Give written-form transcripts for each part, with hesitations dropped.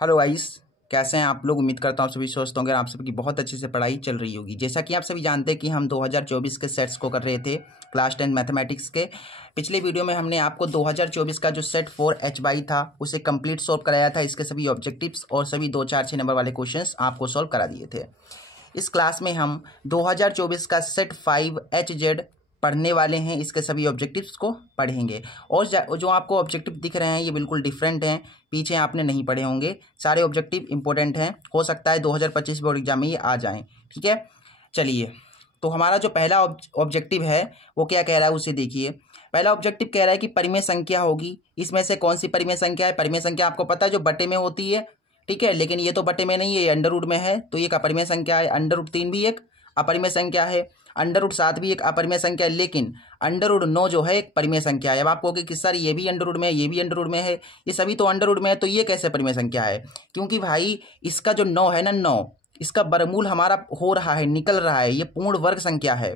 Hello guys, कैसे हैं आप लोग। उम्मीद करता हूँ सभी स्वस्थ होंगे और आप सबकी बहुत अच्छे से पढ़ाई चल रही होगी। जैसा कि आप सभी जानते हैं कि हम 2024 के सेट्स को कर रहे थे क्लास 10 मैथमेटिक्स के। पिछले वीडियो में हमने आपको 2024 का जो सेट 4HY था उसे कंप्लीट सॉल्व कराया था। इसके सभी ऑब्जेक्टिव्स और सभी 2, 4, 6 नंबर वाले क्वेश्चंस आपको सॉल्व करा दिए थे। इस क्लास में हम 2024 का सेट 5HZ पढ़ने वाले हैं। इसके सभी ऑब्जेक्टिव्स को पढ़ेंगे और जो आपको ऑब्जेक्टिव दिख रहे हैं ये बिल्कुल डिफरेंट हैं, पीछे आपने नहीं पढ़े होंगे। सारे ऑब्जेक्टिव इंपॉर्टेंट हैं, हो सकता है 2025 बोर्ड एग्जाम में ये आ जाएं। ठीक है, चलिए तो हमारा जो पहला ऑब्जेक्टिव है वो क्या कह रहा है उसे देखिए। पहला ऑब्जेक्टिव कह रहा है कि परिमेय संख्या होगी, इसमें से कौन सी परिमेय संख्या है। परिमेय संख्या आपको पता है जो बटे में होती है, ठीक है, लेकिन ये तो बटे में नहीं है, ये अंडर रूट में है, तो ये अपरिमेय संख्या है। अंडर रूट 3 भी एक अपरिमेय संख्या है, अंडर रूट 7 भी एक अपरिमेय संख्या है, लेकिन अंडर रूट 9 जो है एक परिमेय संख्या है। अब आप कहोगे कि सर ये भी अंडर रूट में है, ये भी अंडर रूट में है, ये सभी तो अंडर रूट में है, तो ये कैसे परिमेय संख्या है। क्योंकि भाई इसका जो 9 है ना, 9 इसका वर्गमूल हमारा हो रहा है, निकल रहा है, ये पूर्ण वर्ग संख्या है।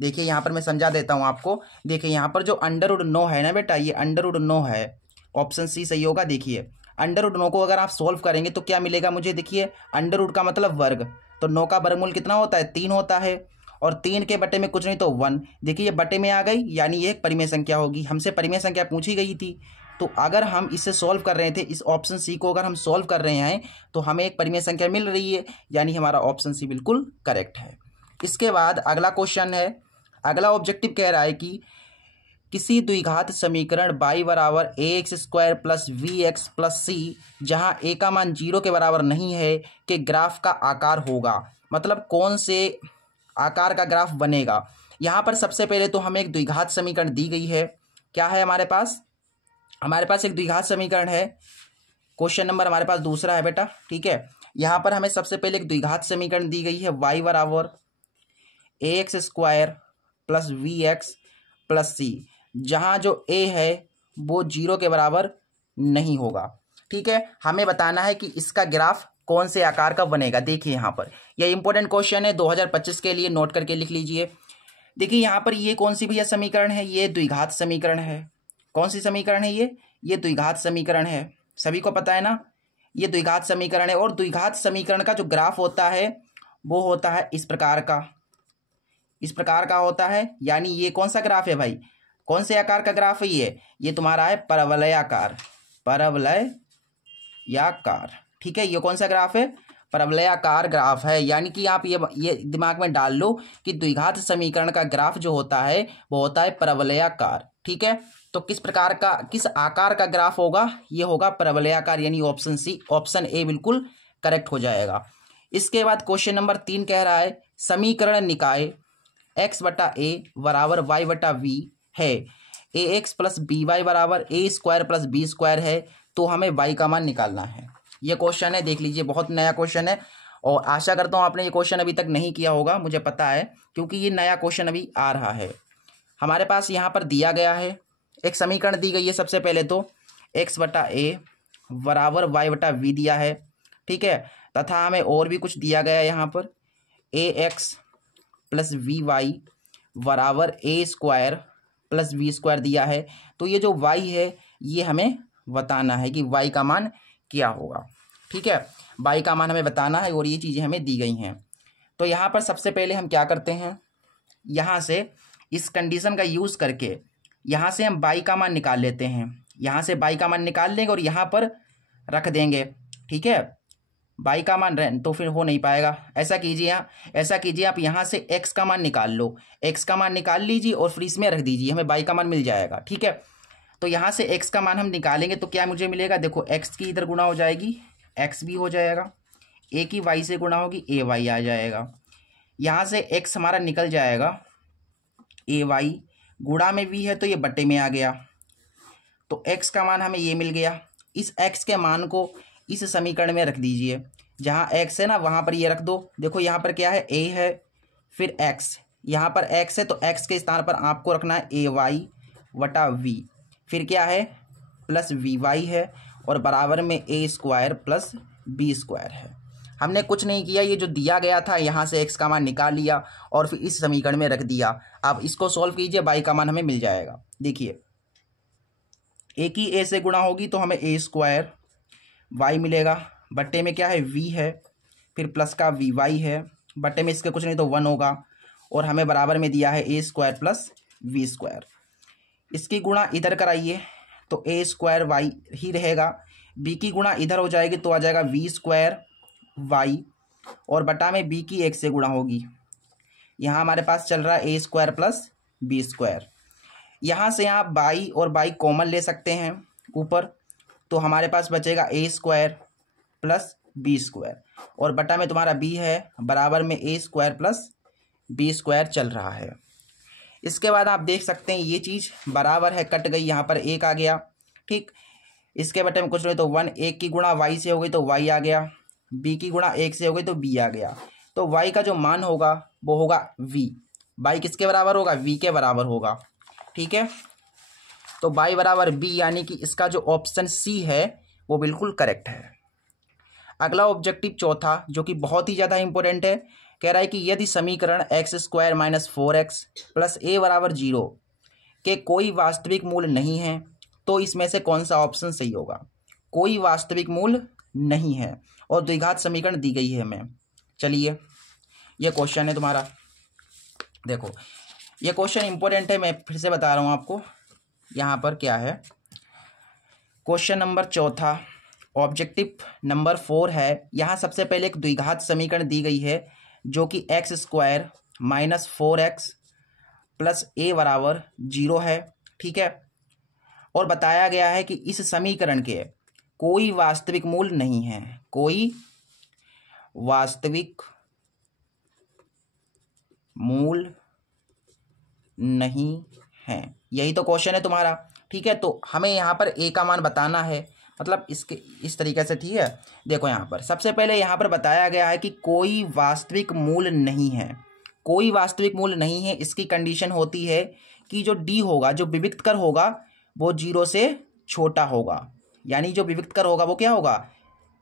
देखिए यहाँ पर मैं समझा देता हूँ आपको। देखिए यहाँ पर जो अंडर रूट 9 है ना बेटा, ये अंडर रूट 9 है, ऑप्शन सी सही होगा। देखिए अंडर रूट 9 को अगर आप सॉल्व करेंगे तो क्या मिलेगा मुझे, देखिए अंडर रूट का मतलब वर्ग, तो 9 का वर्गमूल कितना होता है, 3 होता है, और 3 के बटे में कुछ नहीं तो 1। देखिए ये बटे में आ गई, यानी ये एक परिमेय संख्या होगी। हमसे परिमेय संख्या पूछी गई थी, तो अगर हम इसे सॉल्व कर रहे थे, इस ऑप्शन सी को अगर हम सॉल्व कर रहे हैं तो हमें एक परिमेय संख्या मिल रही है, यानी हमारा ऑप्शन सी बिल्कुल करेक्ट है। इसके बाद अगला क्वेश्चन है, अगला ऑब्जेक्टिव कह रहा है कि किसी द्विघात समीकरण y बराबर ax² प्लस vx प्लस सी जहाँ a का मान 0 के बराबर नहीं है के ग्राफ का आकार होगा। मतलब कौन से आकार का ग्राफ बनेगा। यहाँ पर सबसे पहले तो हमें एक द्विघात समीकरण दी गई है। क्या है हमारे पास, हमारे पास एक द्विघात समीकरण है। क्वेश्चन नंबर हमारे पास दूसरा है बेटा, ठीक है। यहाँ पर हमें सबसे पहले एक द्विघात समीकरण दी गई है y बराबर ax² प्लस vx प्लस सी, जहाँ जो a है वो 0 के बराबर नहीं होगा। ठीक है, हमें बताना है कि इसका ग्राफ कौन से आकार का बनेगा। देखिए यहाँ पर यह इंपॉर्टेंट क्वेश्चन है, 2025 के लिए नोट करके लिख लीजिए। देखिए यहाँ पर ये कौन सी भैया समीकरण है, ये द्विघात समीकरण है। कौन सी समीकरण है ये द्विघात समीकरण है, सभी को पता है ना, ये द्विघात समीकरण है। और द्विघात समीकरण का जो ग्राफ होता है वो होता है इस प्रकार का, इस प्रकार का होता है। यानी ये कौन सा ग्राफ है भाई, कौन से आकार का ग्राफ है ये तुम्हारा है परवलयाकार, परवलयाकार। ठीक है, ये कौन सा ग्राफ है, परवलयाकार ग्राफ है। यानी कि आप ये दिमाग में डाल लो कि द्विघात समीकरण का ग्राफ जो होता है वो होता है परवलयाकार। ठीक है, तो किस प्रकार का, किस आकार का ग्राफ होगा, ये होगा परवलयाकार, यानी ऑप्शन सी, ऑप्शन ए बिल्कुल करेक्ट हो जाएगा। इसके बाद क्वेश्चन नंबर 3 कह रहा है समीकरण निकाय x/a बराबर y/v है, ax प्लस by बराबर a² प्लस b² है, तो हमें y का मान निकालना है। ये क्वेश्चन है, देख लीजिए, बहुत नया क्वेश्चन है और आशा करता हूँ आपने ये क्वेश्चन अभी तक नहीं किया होगा, मुझे पता है, क्योंकि ये नया क्वेश्चन अभी आ रहा है। हमारे पास यहाँ पर दिया गया है, एक समीकरण दी गई है। सबसे पहले तो x/a बराबर y/v दिया है, ठीक है, तथा हमें और भी कुछ दिया गया है यहाँ पर, ax प्लस vy बराबर a² प्लस v² दिया है। तो ये जो y है ये हमें बताना है कि y का मान क्या होगा। ठीक है, y का मान हमें बताना है और ये चीज़ें हमें दी गई हैं। तो यहाँ पर सबसे पहले हम क्या करते हैं, यहाँ से इस कंडीशन का यूज़ करके यहाँ से हम y का मान निकाल लेते हैं। यहाँ से y का मान निकाल लेंगे और यहाँ पर रख देंगे। ठीक है, y का मान तो फिर हो नहीं पाएगा। ऐसा कीजिए आप यहाँ से x का मान निकाल लो, x का मान निकाल लीजिए और फिर इसमें रख दीजिए, हमें y का मान मिल जाएगा। ठीक है, तो यहाँ से x का मान हम निकालेंगे तो क्या मुझे मिलेगा, देखो x की इधर गुणा हो जाएगी, x भी हो जाएगा, a की y से गुणा होगी, ay आ जाएगा। यहाँ से x हमारा निकल जाएगा, ay गुणा में v है तो ये बटे में आ गया, तो x का मान हमें ये मिल गया। इस x के मान को इस समीकरण में रख दीजिए, जहाँ x है ना वहाँ पर ये रख दो। देखो यहाँ पर क्या है, a है, फिर x, यहाँ पर x है तो x के स्थान पर आपको रखना है ay/v, फिर क्या है प्लस vy है, और बराबर में a² प्लस b² है। हमने कुछ नहीं किया, ये जो दिया गया था यहाँ से x का मान निकाल लिया और फिर इस समीकरण में रख दिया। अब इसको सॉल्व कीजिए, y का मान हमें मिल जाएगा। देखिए a की a से गुणा होगी तो हमें a² y मिलेगा, बट्टे में क्या है v है, फिर प्लस का vy है, बट्टे में इसके कुछ नहीं तो 1 होगा, और हमें बराबर में दिया है a square plus v square. इसकी गुणा इधर कराइए तो a स्क्वायर y ही रहेगा, b की गुणा इधर हो जाएगी तो आ जाएगा v स्क्वायर y, और बटा में b की 1 से गुणा होगी। यहाँ हमारे पास चल रहा है a square plus b square. यहाँ से आप बाई और बाई कॉमन ले सकते हैं ऊपर, तो हमारे पास बचेगा a square plus b square, और बटा में तुम्हारा b है, बराबर में a square plus b square चल रहा है। इसके बाद आप देख सकते हैं ये चीज़ बराबर है, कट गई, यहाँ पर 1 आ गया। ठीक, इसके बटे में कुछ नहीं तो 1, 1 की गुणा y से हो गई तो y आ गया, b की गुणा 1 से हो गई तो b आ गया। तो y का जो मान होगा वो होगा v। y किसके बराबर होगा? v के बराबर होगा। ठीक है, तो y बराबर b, यानी कि इसका जो ऑप्शन सी है वो बिल्कुल करेक्ट है। अगला ऑब्जेक्टिव चौथा, जो कि बहुत ही ज़्यादा इंपॉर्टेंट है, कह रहा है कि यदि समीकरण x square minus 4x plus a बराबर 0 के कोई वास्तविक मूल नहीं है तो इसमें से कौन सा ऑप्शन सही होगा। कोई वास्तविक मूल नहीं है और द्विघात समीकरण दी गई है हमें। चलिए, ये क्वेश्चन है तुम्हारा। देखो, ये क्वेश्चन इंपॉर्टेंट है, मैं फिर से बता रहा हूँ आपको। यहाँ पर क्या है, क्वेश्चन नंबर चौथा, ऑब्जेक्टिव नंबर 4 है। यहाँ सबसे पहले एक द्विघात समीकरण दी गई है जो कि x square minus 4x plus a बराबर 0 है। ठीक है, और बताया गया है कि इस समीकरण के कोई वास्तविक मूल नहीं है, कोई वास्तविक मूल नहीं है। यही तो क्वेश्चन है तुम्हारा। ठीक है, तो हमें यहाँ पर ए का मान बताना है, मतलब इसके इस तरीके से। ठीक है, देखो यहाँ पर सबसे पहले यहाँ पर बताया गया है कि कोई वास्तविक मूल नहीं है। कोई वास्तविक मूल नहीं है, इसकी कंडीशन होती है कि जो डी होगा, जो विविक्त कर होगा, वो 0 से छोटा होगा। यानी जो विविक्त कर होगा वो क्या होगा,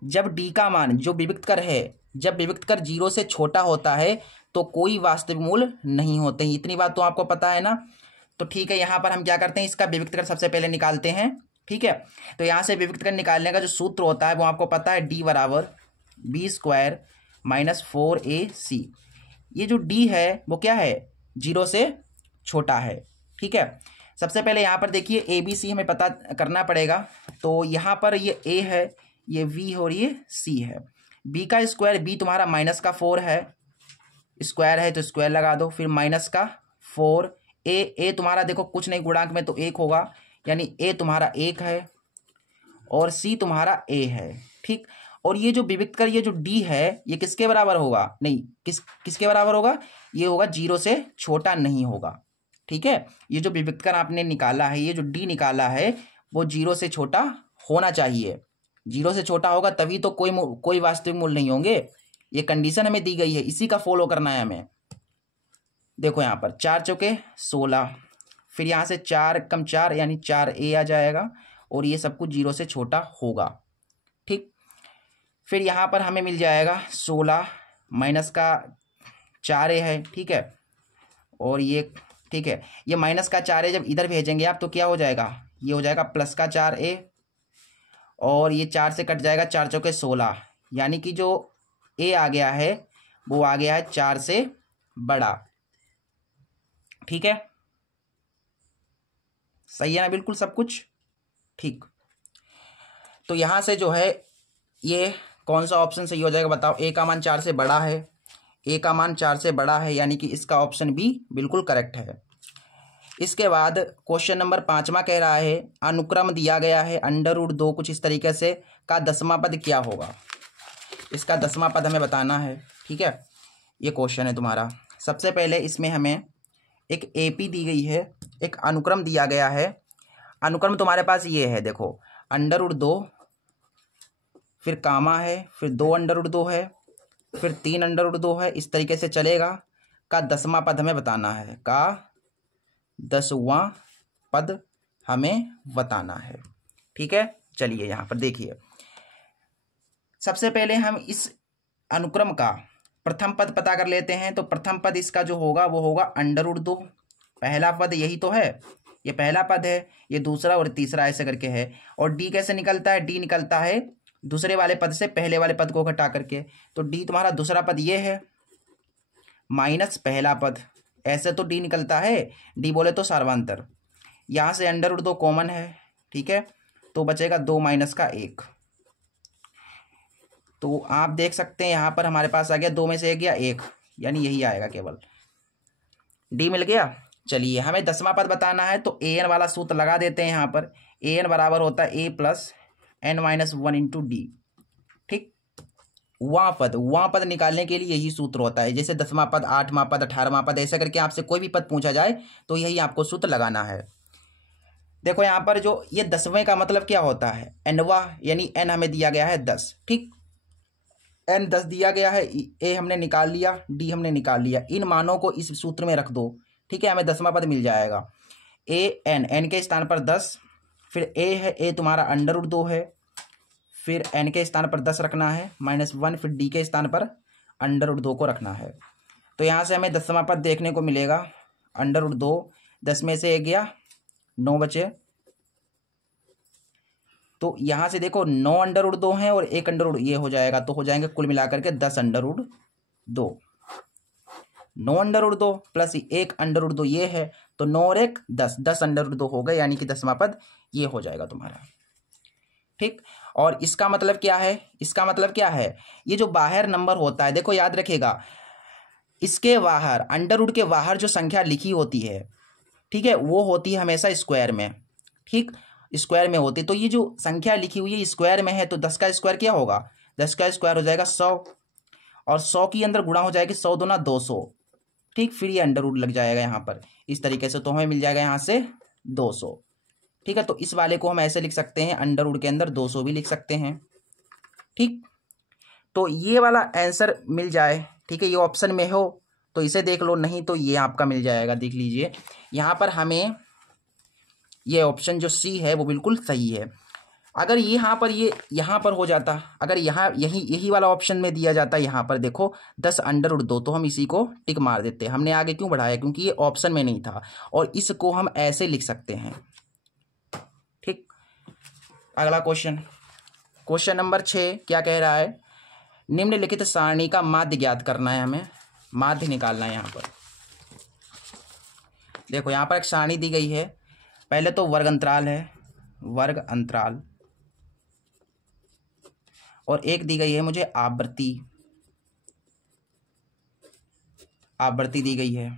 जब डी का मान, जो विविक्त कर है, जब विविक्त कर 0 से छोटा होता है तो कोई वास्तविक मूल नहीं होते हैं। इतनी बात तो आपको पता है ना। तो ठीक है, यहाँ पर हम क्या करते हैं, इसका विविक्त कर सबसे पहले निकालते हैं। ठीक है, तो यहाँ से विविक्त कर निकालने का जो सूत्र होता है वो आपको पता है, डी बराबर बी स्क्वायर माइनस 4ac। ये जो डी है वो क्या है, 0 से छोटा है। ठीक है, सबसे पहले यहाँ पर देखिए ए बी सी हमें पता करना पड़ेगा। तो यहाँ पर ये ए है, ये v और ये c है। b का स्क्वायर, b तुम्हारा माइनस का 4 है, स्क्वायर है तो स्क्वायर लगा दो, फिर माइनस का 4, ए तुम्हारा देखो कुछ नहीं, गुणांक में तो 1 होगा, यानी ए तुम्हारा 1 है और सी तुम्हारा ए है। ठीक, और ये जो विविक्त कर, ये जो डी है, ये किसके बराबर होगा, नहीं किसके बराबर होगा, ये होगा 0 से छोटा नहीं होगा। ठीक है, ये जो विविक्त कर आपने निकाला है, ये जो डी निकाला है, वो 0 से छोटा होना चाहिए। 0 से छोटा होगा तभी तो कोई वास्तविक मूल नहीं होंगे। ये कंडीशन हमें दी गई है, इसी का फॉलो करना है हमें। देखो यहाँ पर 4 चौके 16, फिर यहाँ से 4 कम 4 यानी 4a आ जाएगा, और ये सब कुछ 0 से छोटा होगा। ठीक, फिर यहाँ पर हमें मिल जाएगा 16 माइनस का 4a है। ठीक है, और ये ठीक है, ये माइनस का 4a जब इधर भेजेंगे आप तो क्या हो जाएगा, ये हो जाएगा प्लस का 4a, और ये 4 से कट जाएगा, 4 चौके 16, यानी कि जो a आ गया है वो आ गया है 4 से बड़ा। ठीक है, सही है ना, बिल्कुल सब कुछ ठीक। तो यहाँ से जो है ये कौन सा ऑप्शन सही हो जाएगा बताओ। ए का मान 4 से बड़ा है, ए का मान 4 से बड़ा है, यानी कि इसका ऑप्शन बी बिल्कुल करेक्ट है। इसके बाद क्वेश्चन नंबर 5वां कह रहा है, अनुक्रम दिया गया है √2 कुछ इस तरीके से का 10वां पद क्या होगा। इसका 10वां पद हमें बताना है। ठीक है, ये क्वेश्चन है तुम्हारा। सबसे पहले इसमें हमें एक एपी दी गई है, एक अनुक्रम दिया गया है। अनुक्रम तुम्हारे पास ये है, देखो √2, फिर कामा है, फिर 2 √2 है, फिर 3 √2 है, इस तरीके से चलेगा। का 10वां पद हमें बताना है, का 10वां पद हमें बताना है। ठीक है, चलिए यहाँ पर देखिए, सबसे पहले हम इस अनुक्रम का प्रथम पद पता कर लेते हैं। तो प्रथम पद इसका जो होगा वो होगा √2, पहला पद यही तो है, ये पहला पद है, ये दूसरा और तीसरा ऐसे करके है। और डी कैसे निकलता है, डी निकलता है दूसरे वाले पद से पहले वाले पद को घटा करके। तो डी तुम्हारा दूसरा पद ये है माइनस पहला पद, ऐसे तो डी निकलता है, डी बोले तो सर्वांतर। यहाँ से अंडर रूट 2 कॉमन है, ठीक है, तो बचेगा 2 माइनस का 1। तो आप देख सकते हैं यहाँ पर हमारे पास आ गया 2 में से 1 गया 1, यानी यही आएगा केवल, डी मिल गया। चलिए हमें 10वां पद बताना है, तो ए एन वाला सूत्र लगा देते हैं यहाँ पर। ए एन बराबर होता है a plus n minus 1 into d. ठीक, वहाँ पद निकालने के लिए यही सूत्र होता है। जैसे 10वां पद, 8वां पद, 18वां पद, ऐसा करके आपसे कोई भी पद पूछा जाए तो यही आपको सूत्र लगाना है। देखो यहाँ पर जो ये 10वें का मतलब क्या होता है, एनवा, यानी एन हमें दिया गया है 10। ठीक, एन 10 दिया गया है, ए हमने निकाल लिया, डी हमने निकाल लिया, इन मानों को इस सूत्र में रख दो। ठीक है, हमें 10वां पद मिल जाएगा। ए एन, एन के स्थान पर 10, फिर ए है, ए तुम्हारा अंडर रूट 2 है, फिर एन के स्थान पर 10 रखना है -1, फिर डी के स्थान पर अंडर रूट 2 को रखना है। तो यहाँ से हमें 10वां पद देखने को मिलेगा अंडर रूट 2, 10 में से 1 गया 9 बचे। तो यहाँ से देखो 9 अंडर रूट 2 हैं और 1 अंडर रूट ये हो जाएगा, तो हो जाएंगे कुल मिलाकर के 10 under root 2। 9 under root 2 plus 1 under root 2 ये है, तो 9 और 1 10, 10 अंडर रूट 2 हो गए, यानी कि 10वां पद ये हो जाएगा तुम्हारा। ठीक, और इसका मतलब क्या है, इसका मतलब क्या है, ये जो बाहर नंबर होता है, देखो याद रखिएगा, इसके बाहर अंडर रूट के बाहर जो संख्या लिखी होती है, ठीक है, वो होती है हमेशा स्क्वायर में। ठीक, स्क्वायर में होती, तो ये जो संख्या लिखी हुई है स्क्वायर में है, तो 10 का स्क्वायर क्या होगा, 10 का स्क्वायर हो जाएगा 100, और 100 की अंदर गुणा हो जाएगी 100 दूना 200। ठीक, फिर ये अंडर रूट लग जाएगा यहाँ पर इस तरीके से, तो हमें मिल जाएगा यहाँ से 200। ठीक है, तो इस वाले को हम ऐसे लिख सकते हैं, अंडर रूट के अंदर 200 भी लिख सकते हैं। ठीक, तो ये वाला आंसर मिल जाए, ठीक है, ये ऑप्शन में हो तो इसे देख लो, नहीं तो ये आपका मिल जाएगा। देख लीजिए यहाँ पर हमें ये ऑप्शन जो सी है वो बिल्कुल सही है। अगर यहाँ पर ये यहाँ पर हो जाता, अगर यहाँ यही वाला ऑप्शन में दिया जाता, यहाँ पर देखो 10 अंडर रूट 2, तो हम इसी को टिक मार देते। हमने आगे क्यों बढ़ाया, क्योंकि ये ऑप्शन में नहीं था, और इसको हम ऐसे लिख सकते हैं। ठीक, अगला क्वेश्चन, क्वेश्चन नंबर 6 क्या कह रहा है, निम्नलिखित सारणी का माध्य ज्ञात करना है, हमें माध्य निकालना है। यहाँ पर देखो यहाँ पर एक सारणी दी गई है, पहले तो वर्ग अंतराल है, वर्ग अंतराल, और एक दी गई है मुझे आवृत्ति, आवृत्ति दी गई है,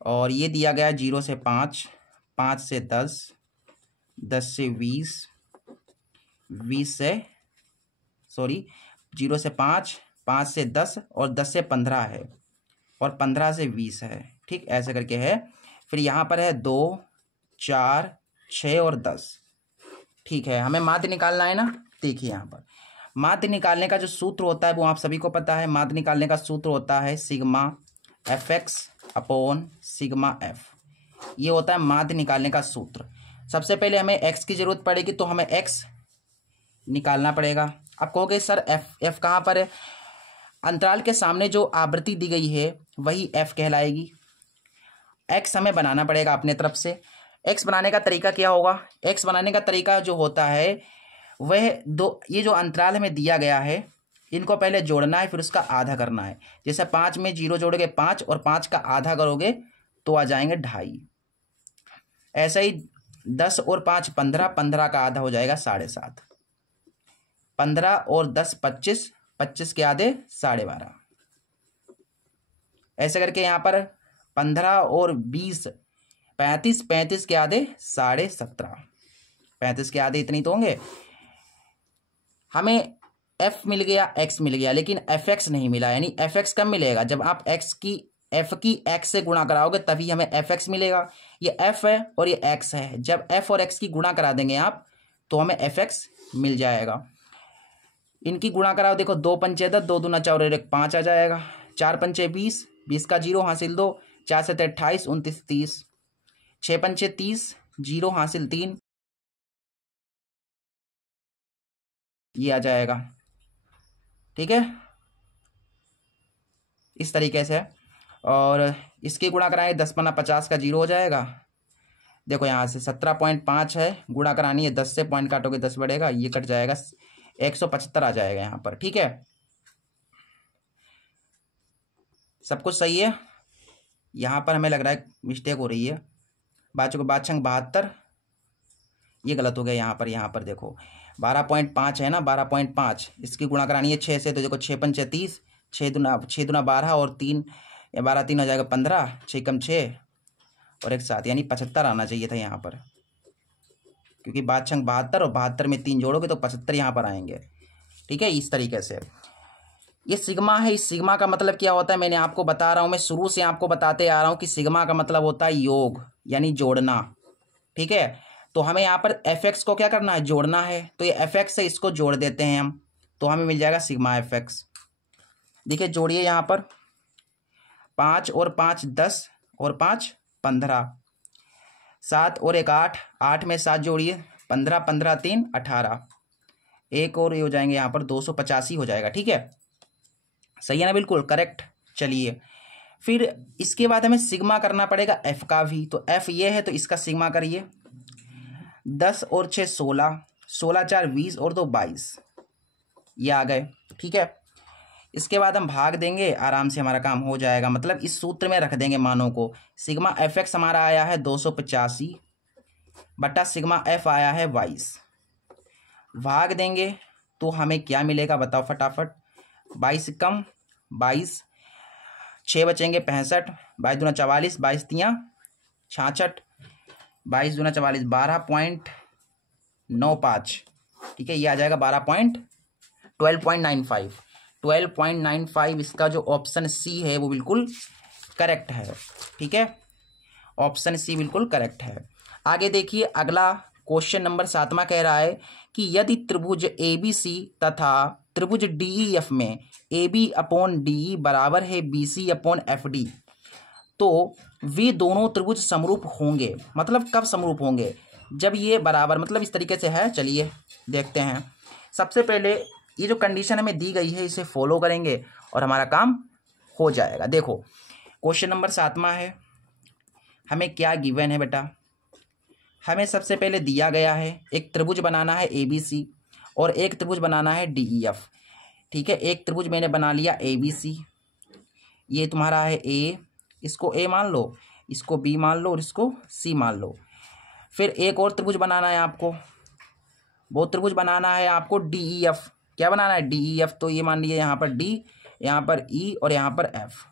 और ये दिया गया 0 से 5, 5 से 10, 10 से 20, 20 से 0 से 5, 5 से 10 और 10 से 15 है, और 15 से 20 है। ठीक, ऐसे करके है। फिर यहाँ पर है 2, 4, 6 और 10। ठीक है, हमें माध्य निकालना है ना। देखिए यहाँ पर माध्य निकालने का जो सूत्र होता है वो आप सभी को पता है। माध्य निकालने का सूत्र होता है sigma fx upon sigma f, ये होता है माध्य निकालने का सूत्र। सबसे पहले हमें x की जरूरत पड़ेगी, तो हमें x निकालना पड़ेगा। अब कहोगे सर f कहाँ पर है, अंतराल के सामने जो आवृत्ति दी गई है वही f कहलाएगी। x हमें बनाना पड़ेगा अपने तरफ से। x बनाने का तरीका क्या होगा, x बनाने का तरीका जो होता है वह ये जो अंतराल हमें दिया गया है इनको पहले जोड़ना है, फिर उसका आधा करना है। जैसे 5 में 0 जोड़ोगे 5, और 5 का आधा करोगे तो आ जाएंगे 2.5। ऐसे ही 10 और 5 15, 15 का आधा हो जाएगा 7.5। 15 और 10 25, 25 के आधे 12.5। ऐसे करके यहाँ पर 15 और 20 35, 35 के आधे 17.5, 35 के आधे इतनी तो होंगे। हमें f मिल गया, x मिल गया, लेकिन fx नहीं मिला। यानी fx कब मिलेगा, जब आप f की x से गुणा कराओगे तभी हमें fx मिलेगा। ये f है और ये x है, जब f और x की गुणा करा देंगे आप तो हमें fx मिल जाएगा। इनकी गुणा कराओ, देखो 2 पंचे 10, 2 दूना 4 और 1 5 आ जाएगा। 4 पंचे 20, 20 का 0 हासिल 2, 4 से 28, 29, 30, 6 पंचे 30, 0 हासिल 3, ये आ जाएगा। ठीक है, इस तरीके से। और इसकी गुणा कराएंगे 10 पन्ना 50 का 0 हो जाएगा। देखो यहाँ से 17.5 है, गुणा करानी है 10 से, पॉइंट काटोगे 10 बढ़ेगा, ये कट जाएगा 175 आ जाएगा यहाँ पर। ठीक है, सब कुछ सही है। यहाँ पर हमें लग रहा है मिस्टेक हो रही है। बात छंग 72, ये गलत हो गया यहाँ पर देखो 12.5 है ना, 12.5 इसकी गुणा करानी है 6 से, तो देखो 6 पंचे 30, 6 दूना 12 और 3 या 12 3 हो जाएगा 15, 6 कम 6 और 1 7, यानी 75 आना चाहिए था यहाँ पर, क्योंकि बात छंग 72 और 72 में 3 जोड़ोगे तो 75 यहाँ पर आएंगे। ठीक है, इस तरीके से ये सिग्मा है। इस सिग्मा का मतलब क्या होता है मैंने आपको बता रहा हूँ, मैं शुरू से आपको बताते आ रहा हूँ कि सिग्मा का मतलब होता है योग, यानी जोड़ना। ठीक है, तो हमें यहाँ पर एफ एक्स को क्या करना है, जोड़ना है। तो ये एफ एक्स से इसको जोड़ देते हैं हम, तो हमें मिल जाएगा सिग्मा एफ एक्स। देखिए जोड़िए यहाँ पर 5 और 5 10 और 5 15, 7 और 1 8, 8 में 7 जोड़िए 15, 15 3 18, एक और ये हो जाएंगे यहाँ पर 285 हो जाएगा। ठीक है, सही है ना, बिल्कुल करेक्ट। चलिए फिर इसके बाद हमें सिग्मा करना पड़ेगा एफ का भी, तो एफ ये है तो इसका सिग्मा करिए 10 और 6 16, 16 4 20 और 2 22, ये आ गए। ठीक है, इसके बाद हम भाग देंगे, आराम से हमारा काम हो जाएगा। मतलब इस सूत्र में रख देंगे मानों को। सिग्मा एफ एक्स हमारा आया है 285 बटा सिग्मा एफ आया है 22, भाग देंगे तो हमें क्या मिलेगा बताओ फटाफट। 22 कम 22, 6 बचेंगे 65, 22 दूना 44, 22 तियाँ 66, 22 दूना 44 12.95। ठीक है, ये आ जाएगा 12.95 12.95। इसका जो ऑप्शन सी है वो बिल्कुल करेक्ट है। ठीक है, ऑप्शन सी बिल्कुल करेक्ट है। आगे देखिए अगला क्वेश्चन नंबर 7वां कह रहा है कि यदि त्रिभुज ए बी सी तथा त्रिभुज डी ई एफ में A B upon D E बराबर है B C upon F D, तो वे दोनों त्रिभुज समरूप होंगे। मतलब कब समरूप होंगे, जब ये बराबर, मतलब इस तरीके से है। चलिए देखते हैं। सबसे पहले ये जो कंडीशन हमें दी गई है इसे फॉलो करेंगे और हमारा काम हो जाएगा। देखो क्वेश्चन नंबर 7वां है, हमें क्या गिवन है बेटा। हमें सबसे पहले दिया गया है एक त्रिभुज बनाना है ए बी सी और एक त्रिभुज बनाना है डी ई एफ। ठीक है, एक त्रिभुज मैंने बना लिया ए बी सी, ये तुम्हारा है ए, इसको ए मान लो, इसको बी मान लो और इसको सी मान लो। फिर एक और त्रिभुज बनाना है आपको, वो त्रिभुज बनाना है आपको डी ई एफ। क्या बनाना है, डी ई एफ। तो ये मान लीजिए यहाँ पर डी, यहाँ पर ई और यहाँ पर एफ।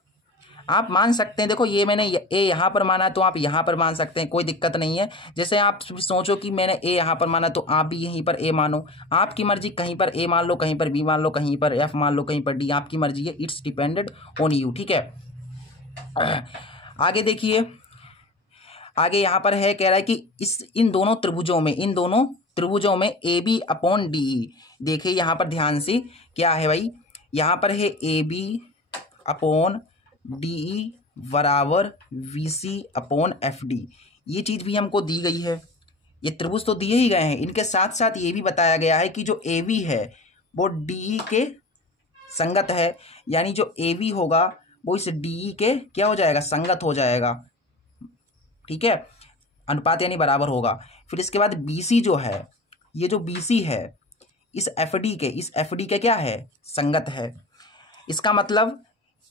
आप मान सकते हैं, देखो ये मैंने ए यहाँ पर माना है तो आप यहाँ पर मान सकते हैं, कोई दिक्कत नहीं है। जैसे आप सोचो कि मैंने ए यहाँ पर माना तो आप भी यहीं पर ए मानो, आपकी मर्जी, कहीं पर ए मान लो, कहीं पर बी मान लो, कहीं पर एफ मान लो, कहीं पर डी, आपकी मर्जी है। It's depended on you. ठीक है, आगे देखिए, आगे यहाँ पर है, कह रहा है कि इन दोनों त्रिभुजों में A B upon D E. देखिए यहाँ पर ध्यान से क्या है भाई, यहाँ पर है a B upon D E बराबर v c upon F d. ये चीज़ भी हमको दी गई है, ये त्रिभुज तो दिए ही गए हैं। इनके साथ साथ ये भी बताया गया है कि जो ए बी है वो डी ई के संगत है, यानी जो ए बी होगा वो इस डी ई के क्या हो जाएगा, संगत हो जाएगा। ठीक है, अनुपात यानी बराबर होगा। फिर इसके बाद बी सी जो है, ये जो बी सी है इस एफ डी के क्या है, संगत है।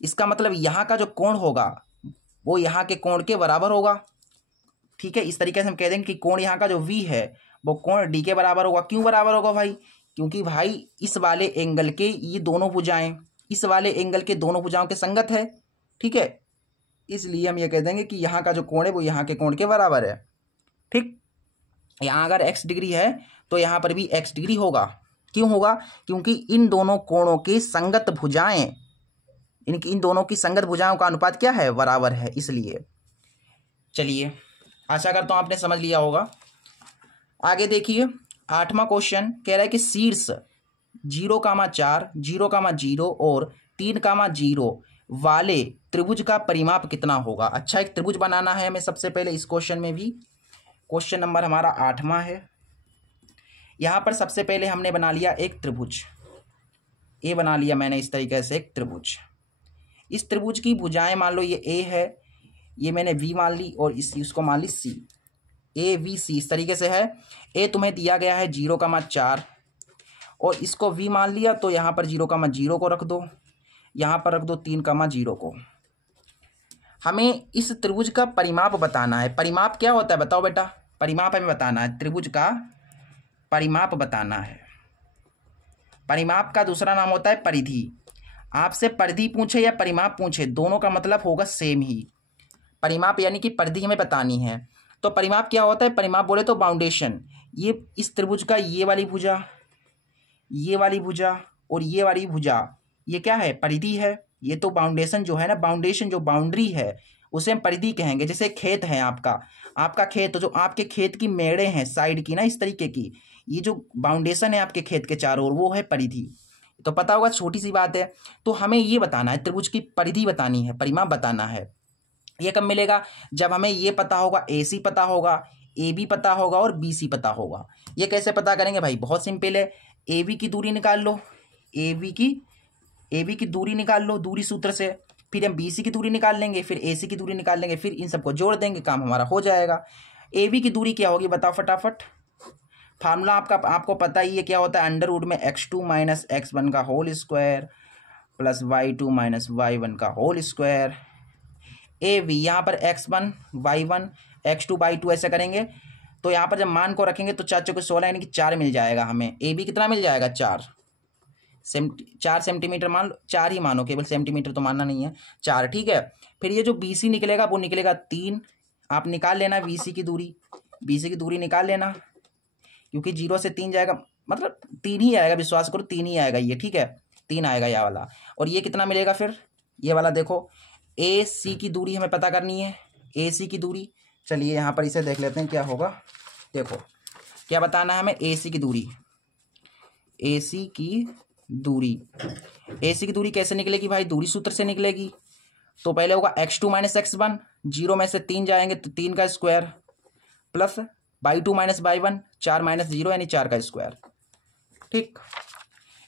इसका मतलब यहाँ का जो कोण होगा वो यहाँ के कोण के बराबर होगा। ठीक है, इस तरीके से हम कह देंगे कि कोण यहाँ का जो V है वो कोण D के बराबर होगा। क्यों बराबर होगा भाई, क्योंकि भाई इस वाले एंगल के ये दोनों भुजाएं इस वाले एंगल के दोनों भुजाओं के संगत है। ठीक है, इसलिए हम ये कह देंगे कि यहाँ का जो कोण है वो यहाँ के कोण के बराबर है। ठीक, यहाँ अगर x डिग्री है तो यहाँ पर भी x डिग्री होगा। क्यों होगा, क्योंकि इन दोनों कोणों की संगत भुजाएं, इन दोनों की संगत भुजाओं का अनुपात क्या है, बराबर है, इसलिए। चलिए, आशा करता हूं आपने समझ लिया होगा। आगे देखिए 8वां क्वेश्चन कह रहा है कि शीर्ष 0,4 0,0 और 3,0 वाले त्रिभुज का परिमाप कितना होगा। अच्छा, एक त्रिभुज बनाना है हमें सबसे पहले इस क्वेश्चन में भी। क्वेश्चन नंबर हमारा 8वां है। यहाँ पर सबसे पहले हमने बना लिया एक त्रिभुज ए, बना लिया मैंने इस तरीके से एक त्रिभुज। इस त्रिभुज की भुजाएं मान लो ये ए है, ये मैंने वी मान ली और इसको मान ली सी, ए वी सी इस तरीके से है। ए तुम्हें दिया गया है 0,4 और इसको v मान लिया, तो यहाँ पर 0,0 को रख दो, यहाँ पर रख दो 3,0 को। हमें इस त्रिभुज का परिमाप बताना है। परिमाप क्या होता है बताओ बेटा? परिमाप हमें बताना है, त्रिभुज का परिमाप बताना है। परिमाप का दूसरा नाम होता है परिधि। आपसे परिधि पूछे या परिमाप पूछे, दोनों का मतलब होगा सेम ही। परिमाप यानी कि परिधि हमें बतानी है। तो परिमाप क्या होता है? परिमाप बोले तो बाउंडेशन। ये इस त्रिभुज का ये वाली भुजा, ये वाली भुजा और ये वाली भुजा, ये क्या है? परिधि है। ये तो बाउंडेशन जो है ना, बाउंडेशन जो बाउंड्री है उसे हम परिधि कहेंगे। जैसे खेत है आपका खेत, तो जो आपके खेत की मेड़े हैं साइड की ना, इस तरीके की, ये जो बाउंडेशन है आपके खेत के चारों ओर, वो है परिधि। तो पता होगा, छोटी सी बात है। तो हमें ये बताना है, त्रिभुज की परिधि बतानी है, परिमाप बताना है। ये कब मिलेगा? जब हमें ये पता होगा, AC पता होगा, AB पता होगा और BC पता होगा। ये कैसे पता करेंगे भाई? बहुत सिंपल है। AB की दूरी निकाल लो, AB की दूरी निकाल लो दूरी सूत्र से, फिर हम BC की दूरी निकाल लेंगे, फिर AC की दूरी निकाल लेंगे, फिर इन सबको जोड़ देंगे, काम हमारा हो जाएगा। AB की दूरी क्या होगी बताओ फटाफट? फार्मूला आपको पता ही है क्या होता है? अंडर रूट में x2 माइनस x1 का whole square plus y2 minus y1 का होल स्क्वायर। AB यहाँ पर x1 y1 x2 y2 ऐसे करेंगे, तो यहाँ पर जब मान को रखेंगे तो 4 चौके 16 यानी कि 4 मिल जाएगा हमें। AB कितना मिल जाएगा? 4 सेंटीमीटर मान लो, 4 ही मानो, केवल सेंटीमीटर तो मानना नहीं है, 4, ठीक है। फिर ये जो BC निकलेगा वो निकलेगा 3। आप निकाल लेना BC की दूरी निकाल लेना, क्योंकि 0 से 3 जाएगा, मतलब 3 ही आएगा, विश्वास करो 3 ही आएगा ये, ठीक है, 3 आएगा ये वाला। और ये कितना मिलेगा फिर? ये वाला देखो, AC की दूरी हमें पता करनी है, AC की दूरी। चलिए यहाँ पर इसे देख लेते हैं क्या होगा। देखो क्या बताना है हमें? AC की दूरी। AC की दूरी कैसे निकलेगी भाई? दूरी सूत्र से निकलेगी। तो पहले होगा x2 माइनस x1, 0 में से 3 जाएंगे तो 3 का square, plus y2 minus y1, 4 minus 0 यानी 4 का स्क्वायर। ठीक,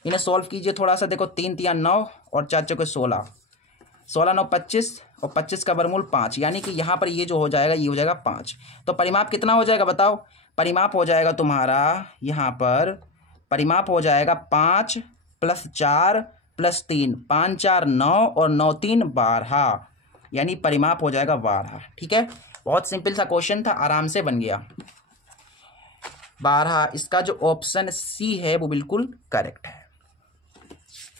इन्हें सॉल्व कीजिए थोड़ा सा। देखो 3 3 9 और 4 चौके 16, 16 9 25 और 25 का वर्गमूल 5, यानी कि यहाँ पर ये जो हो जाएगा ये हो जाएगा 5। तो परिमाप कितना हो जाएगा बताओ? परिमाप हो जाएगा तुम्हारा, यहाँ पर परिमाप हो जाएगा 5 + 4 + 3, 5 4 9 और 9 3 12, यानी परिमाप हो जाएगा 12। ठीक है, बहुत सिंपल सा क्वेश्चन था, आराम से बन गया। 12, इसका जो ऑप्शन C है वो बिल्कुल करेक्ट है।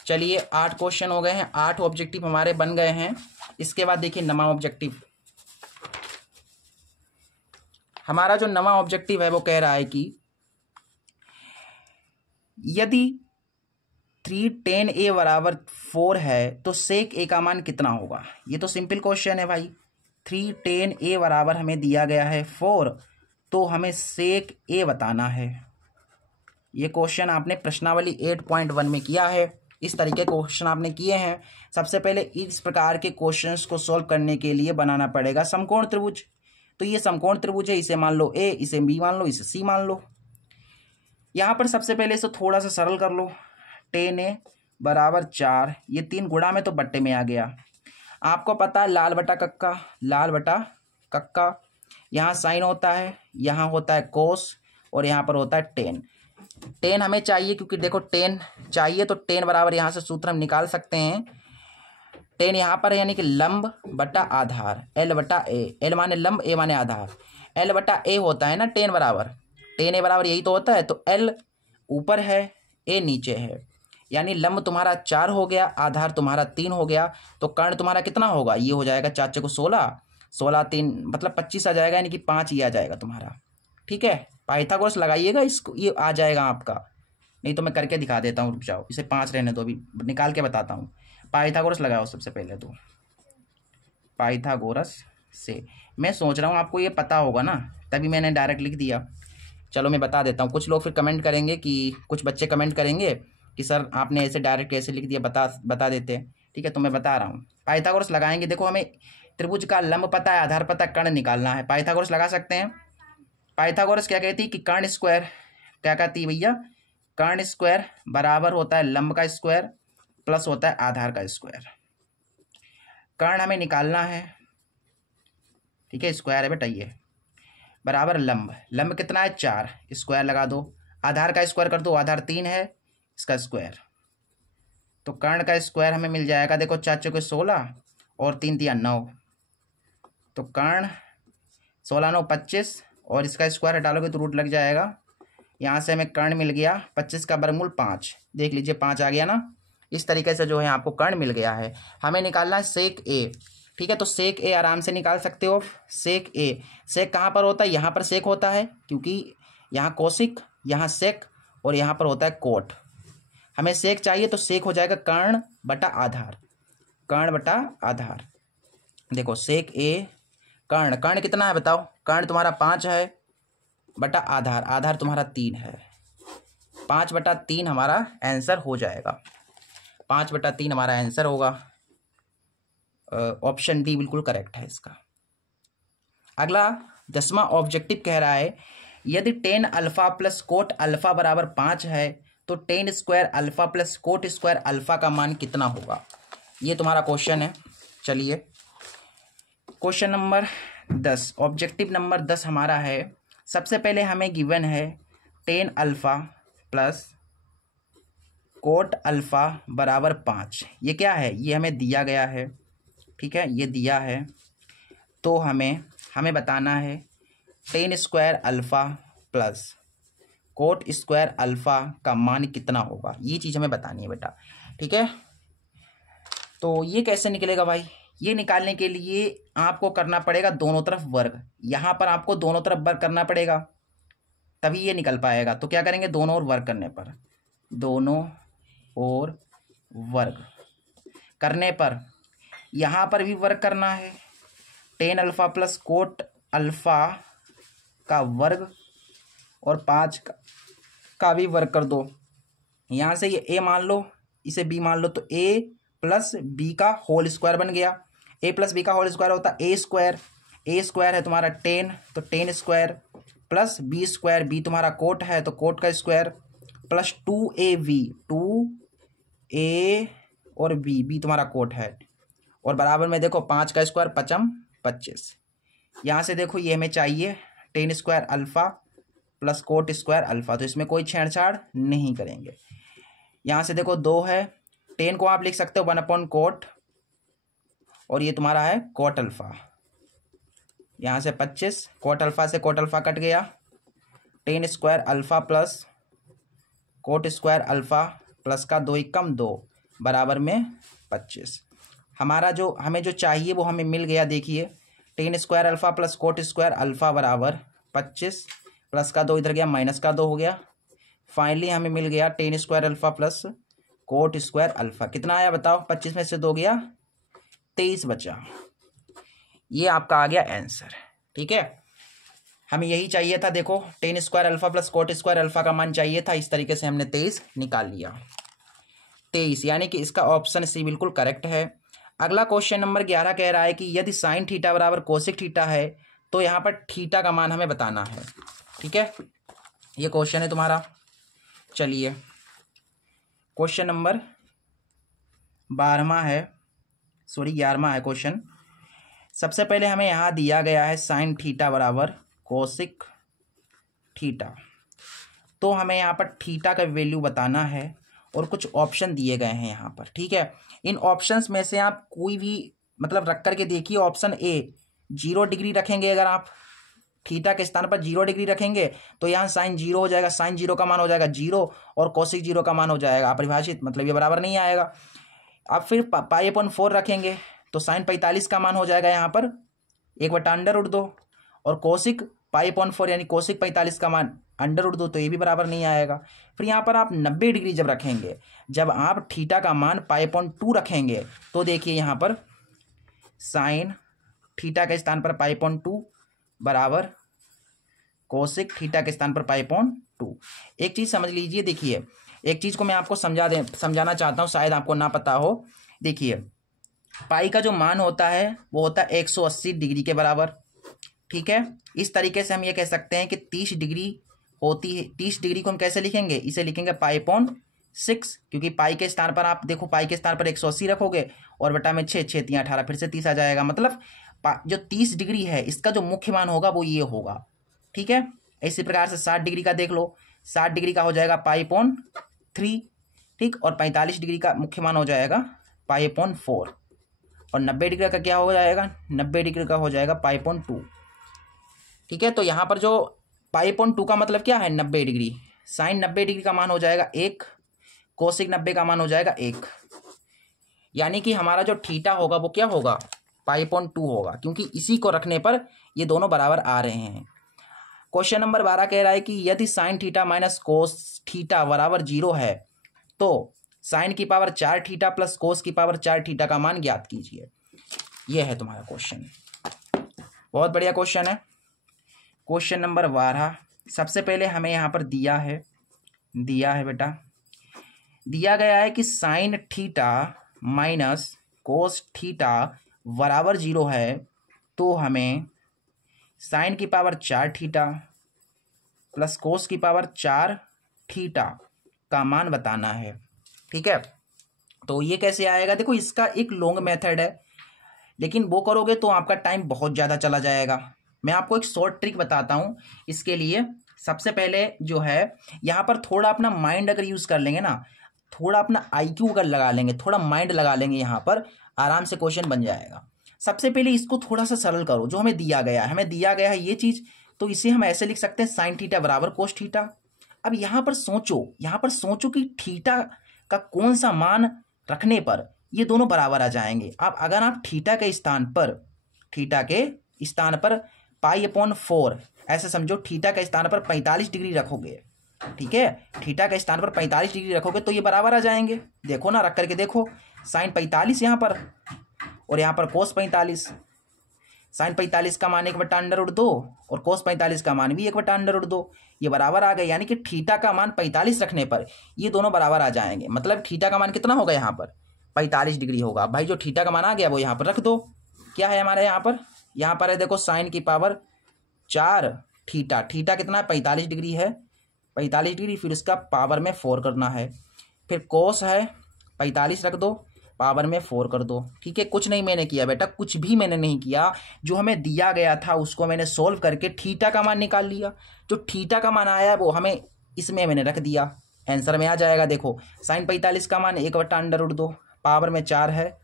चलिए 8 क्वेश्चन हो गए हैं, 8 ऑब्जेक्टिव हमारे बन गए हैं। इसके बाद देखिए नवा ऑब्जेक्टिव। हमारा जो नवा ऑब्जेक्टिव है वो कह रहा है कि यदि 3 tan A बराबर 4 है तो sec A का मान कितना होगा? ये तो सिंपल क्वेश्चन है भाई। 3 tan A बराबर हमें दिया गया है 4, तो हमें sec A बताना है। ये क्वेश्चन आपने प्रश्नावली 8.1 में किया है। इस तरीके के क्वेश्चन आपने किए हैं। सबसे पहले इस प्रकार के क्वेश्चंस को सॉल्व करने के लिए बनाना पड़ेगा समकोण त्रिभुज। तो ये समकोण त्रिभुज है, इसे मान लो A, इसे B मान लो, इसे C मान लो। यहाँ पर सबसे पहले इसे थोड़ा सा सरल कर लो। tan A बराबर 4, ये 3 गुणा में तो बट्टे में आ गया। आपको पता है लाल बटा कक्का, यहाँ साइन होता है, यहाँ होता है कोस और यहाँ पर होता है टेन। टेन हमें चाहिए क्योंकि देखो टेन चाहिए, तो टेन बराबर यहाँ से सूत्र हम निकाल सकते हैं। टेन यहाँ पर है यानी कि लंब बटा आधार, L बटा A, L माने लंब, A माने आधार, L बटा A होता है ना टेन A बराबर यही तो होता है। तो L ऊपर है, A नीचे है, यानी लंब तुम्हारा 4 हो गया, आधार तुम्हारा 3 हो गया। तो कर्ण तुम्हारा कितना होगा? ये हो जाएगा 4 चौके 16, 16 3 मतलब 25 आ जाएगा, यानी कि 5 ही आ जाएगा तुम्हारा। ठीक है, पाइथागोरस लगाइएगा इसको, ये आ जाएगा आपका। नहीं तो मैं करके दिखा देता हूँ, रुक जाओ, इसे 5 रहने दो, अभी निकाल के बताता हूँ। पाइथागोरस लगाओ सबसे पहले, तो पाइथागोरस से मैं सोच रहा हूँ आपको ये पता होगा ना, तभी मैंने डायरेक्ट लिख दिया। चलो मैं बता देता हूँ। कुछ लोग फिर कमेंट करेंगे कि, कुछ बच्चे कमेंट करेंगे कि सर आपने ऐसे डायरेक्ट कैसे लिख दिया, बता देते। ठीक है, तो मैं बता रहा हूँ। पाइथागोरस लगाएंगे। देखो हमें त्रिभुज का लंब पता है, आधार पता है, कर्ण निकालना है। पाइथागोरस लगा सकते हैं। पाइथागोरस क्या कहती है कि कर्ण स्क्वायर, क्या कहती है भैया? कर्ण स्क्वायर बराबर होता है लंब का स्क्वायर प्लस होता है आधार का स्क्वायर। कर्ण हमें निकालना है, ठीक है, स्क्वायर है बेटा, ये बराबर लंब, लंब कितना है 4, स्क्वायर लगा दो, आधार का स्क्वायर कर दो, आधार 3 है, इसका स्क्वायर। तो कर्ण का स्क्वायर हमें मिल जाएगा, देखो 4 चौके 16 और 3 तिया 9, तो कर्ण 16 9 25 और इसका स्क्वायर हटा लोगे तो रूट लग जाएगा। यहाँ से हमें कर्ण मिल गया 25 का वर्गमूल 5, देख लीजिए 5 आ गया ना। इस तरीके से जो है आपको कर्ण मिल गया है। हमें निकालना है सेक ए, ठीक है। तो सेक ए आराम से निकाल सकते हो। सेक ए, सेक कहाँ पर होता है, यहाँ पर सेक होता है क्योंकि यहाँ कोसिक, यहाँ सेक और यहाँ पर होता है कोट। हमें सेक चाहिए तो सेक हो जाएगा कर्ण बटा आधार, कर्ण बटा आधार। देखो सेक ए कर्ण, कर्ण कितना है बताओ, कर्ण तुम्हारा 5 है बटा आधार, आधार तुम्हारा 3 है, 5 बटा 3 हमारा आंसर हो जाएगा, 5 बटा 3 हमारा आंसर होगा। ऑप्शन डी बिल्कुल करेक्ट है इसका। अगला 10वां ऑब्जेक्टिव कह रहा है यदि tan alpha plus coat alpha बराबर 5 है तो ten square alpha plus coat square alpha का मान कितना होगा। ये तुम्हारा क्वेश्चन है। चलिए क्वेश्चन नंबर 10, ऑब्जेक्टिव नंबर 10 हमारा है। सबसे पहले हमें गिवन है tan alpha plus coat alpha बराबर 5। ये क्या है, ये हमें दिया गया है, ठीक है, ये दिया है। तो हमें बताना है ten square alpha plus coat square alpha का मान कितना होगा, ये चीज़ हमें बतानी है बेटा, ठीक है। तो ये कैसे निकलेगा भाई, ये निकालने के लिए आपको करना पड़ेगा दोनों तरफ वर्ग। यहाँ पर आपको दोनों तरफ वर्ग करना पड़ेगा तभी ये निकल पाएगा। तो क्या करेंगे, दोनों ओर वर्ग करने पर, दोनों ओर वर्ग करने पर यहाँ पर भी वर्ग करना है, tan alpha plus coat alpha का वर्ग और 5 का भी वर्ग कर दो। यहाँ से ये a मान लो, इसे b मान लो, तो a प्लस बी का होल स्क्वायर बन गया। a प्लस बी का होल स्क्वायर होता है a स्क्वायर, a स्क्वायर है तुम्हारा 10, तो 10 square plus b square, b तुम्हारा कोट है तो कोट का स्क्वायर प्लस 2ab, 2a और b तुम्हारा कोट है, और बराबर में देखो 5 का स्क्वायर 5 25। यहाँ से देखो ये हमें चाहिए ten square alpha plus coat square alpha, तो इसमें कोई छेड़छाड़ नहीं करेंगे। यहाँ से देखो 2 है, 10 को आप लिख सकते हो 1 कोट और ये तुम्हारा है कोट अल्फा। यहाँ से 25, कोट अल्फा से कोट अल्फा कट गया, ten square alpha plus coat square alpha plus का 2 एकम 2 बराबर में 25। हमारा जो हमें जो चाहिए वो हमें मिल गया। देखिए ten square alpha plus coat square alpha बराबर 25, प्लस का 2 इधर गया, माइनस का 2 हो गया। फाइनली हमें मिल गया ten square alpha plus coat square alpha. कितना आया बताओ, 25 में से 2 गया, 23 बचा। ये आपका आ गया आंसर, ठीक है। हमें यही चाहिए था, देखो ten square alpha plus coat square alpha का मान चाहिए था, इस तरीके से हमने 23 निकाल लिया। 23 यानी कि इसका ऑप्शन सी बिल्कुल करेक्ट है। अगला क्वेश्चन नंबर 11 कह रहा है कि यदि साइन थीटा बराबर कोसिक थीटा है तो यहाँ पर थीटा का मान हमें बताना है, ठीक है। ये क्वेश्चन है तुम्हारा। चलिए क्वेश्चन नंबर 11वां है क्वेश्चन। सबसे पहले हमें यहाँ दिया गया है साइन थीटा बराबर कोसिक थीटा, तो हमें यहाँ पर थीटा का वैल्यू बताना है और कुछ ऑप्शन दिए गए हैं यहाँ पर, ठीक है। इन ऑप्शंस में से आप कोई भी मतलब रख करके देखिए। ऑप्शन ए 0 डिग्री रखेंगे, अगर आप थीटा के स्थान पर 0 डिग्री रखेंगे तो यहाँ साइन 0 हो जाएगा, साइन 0 का मान हो जाएगा 0 और कोसिक 0 का मान हो जाएगा अपरिभाषित, मतलब ये बराबर नहीं आएगा। अब फिर π/4 रखेंगे तो साइन 45 का मान हो जाएगा यहाँ पर 1/√2 और कोसिक π/4 यानी कोसिक 45 का मान √2, तो ये भी बराबर नहीं आएगा। फिर यहाँ पर आप 90 डिग्री जब रखेंगे, जब आप थीटा का मान π/2 रखेंगे तो देखिए यहाँ पर साइन थीटा के स्थान पर π/2 बराबर कोसिक थीटा के स्थान पर π/2। एक चीज़ समझ लीजिए, देखिए एक चीज़ को मैं आपको समझाना चाहता हूँ, शायद आपको ना पता हो। देखिए पाई का जो मान होता है वो होता है 180 डिग्री के बराबर, ठीक है। इस तरीके से हम ये कह सकते हैं कि 30 डिग्री होती है। 30 डिग्री को हम कैसे लिखेंगे, इसे लिखेंगे π/6, क्योंकि पाई के स्थान पर आप देखो, पाई के स्थान पर 180 रखोगे और बटा में 6 6 3 18 फिर से 30 आ जाएगा। मतलब जो 30 डिग्री है इसका जो मुख्य मान होगा वो ये होगा, ठीक है। इसी प्रकार से 60 डिग्री का देख लो, 60 डिग्री का हो जाएगा π/3, ठीक। और 45 डिग्री का मुख्य मान हो जाएगा π/4 और 90 डिग्री का क्या हो जाएगा, 90 डिग्री का हो जाएगा π/2। ठीक है, तो यहाँ पर जो π/2 का मतलब क्या है 90 डिग्री, साइन 90 डिग्री का मान हो जाएगा 1, कोसिक 90 का मान हो जाएगा 1, यानी कि हमारा जो थीटा होगा वो क्या होगा π/2 होगा, क्योंकि इसी को रखने पर ये दोनों बराबर आ रहे हैं। क्वेश्चन नंबर 12 कह रहा है कि यदि sine theta minus cos theta बराबर 0 है तो साइन की पावर 4 थीटा प्लस कोस की पावर 4 थीटा का मान ज्ञात कीजिए। ये है तुम्हारा क्वेश्चन, बहुत बढ़िया क्वेश्चन है। क्वेश्चन नंबर 12 सबसे पहले हमें यहाँ पर दिया है बेटा, दिया गया है कि sine theta minus cos theta बराबर 0 है तो हमें साइन की पावर 4 थीटा प्लस कोस की पावर 4 थीटा का मान बताना है। ठीक है, तो ये कैसे आएगा, देखो इसका एक लॉन्ग मेथड है, लेकिन वो करोगे तो आपका टाइम बहुत ज़्यादा चला जाएगा। मैं आपको एक शॉर्ट ट्रिक बताता हूँ इसके लिए। सबसे पहले जो है यहाँ पर थोड़ा अपना माइंड अगर यूज़ कर लेंगे ना, थोड़ा अपना IQ अगर लगा लेंगे, थोड़ा माइंड लगा लेंगे, यहाँ पर आराम से क्वेश्चन बन जाएगा। सबसे पहले इसको थोड़ा सा सरल करो, जो हमें दिया गया है ये चीज़, तो इसे हम ऐसे लिख सकते हैं साइन थीटा बराबर कोस थीटा। अब यहाँ पर सोचो कि थीटा का कौन सा मान रखने पर ये दोनों बराबर आ जाएंगे। अब अगर आप थीटा के स्थान पर π/4 ऐसे समझो, थीटा के स्थान पर 45 डिग्री रखोगे, ठीक है, थीटा के स्थान पर 45 डिग्री रखोगे तो ये बराबर आ जाएंगे। देखो ना, रख करके देखो, साइन 45 यहाँ पर और यहाँ पर कोस 45। साइन 45 का मान 1/√2 और कोस 45 का मान भी 1/√2, ये बराबर आ गए। यानी कि थीटा का मान 45 रखने पर ये दोनों बराबर आ जाएंगे। मतलब थीटा का मान कितना होगा यहाँ पर 45 डिग्री होगा। भाई जो थीटा का मान आ गया वो यहाँ पर रख दो। क्या है हमारे यहाँ पर है देखो, साइन की पावर 4 थीटा, थीटा कितना 45 डिग्री है, 45 डिग्री, फिर उसका पावर में 4 करना है, फिर कोस है 45 रख दो, पावर में 4 कर दो। ठीक है, कुछ नहीं मैंने किया बेटा, कुछ भी मैंने नहीं किया, जो हमें दिया गया था उसको मैंने सोल्व करके थीटा का मान निकाल लिया। जो थीटा का मान आया वो हमें इसमें मैंने रख दिया, आंसर में आ जाएगा। देखो साइन 45 का मान 1/√2 पावर में 4 है,